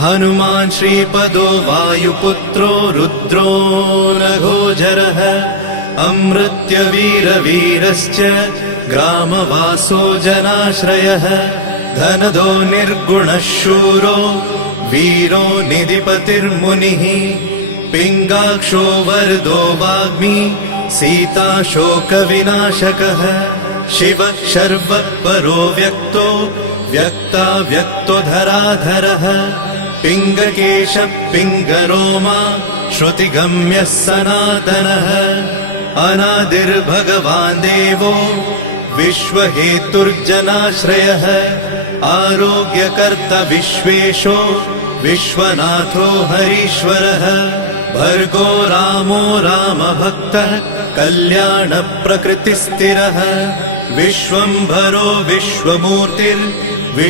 हनुमान् श्रीपदो वायुपुत्रो रुद्रो नघोजरः अमृत्यवीरवीरश्च ग्रामवासो जनाश्रयः धनदो निर्गुणः शूरो वीरो निधिपतिर्मुनिः पिङ्गाक्षो वरदो वाग्मी सीताशोकविनाशकः शिवः शर्वः परो व्यक्तो व्यक्ताव्यक्तो धराधरः पिङ्गकेशः पिङ्गरोमा श्रुतिगम्यः सनातनः अनादिर्भगवान् देवो विश्वहेतुर्जनाश्रयः आरोग्यकर्ता विश्वेशो विश्वनाथो हरीश्वरः भर्गो रामो रामभक्तः कल्याणप्रकृतिस्थिरः विश्वम्भरो विश्वमूर्तिर्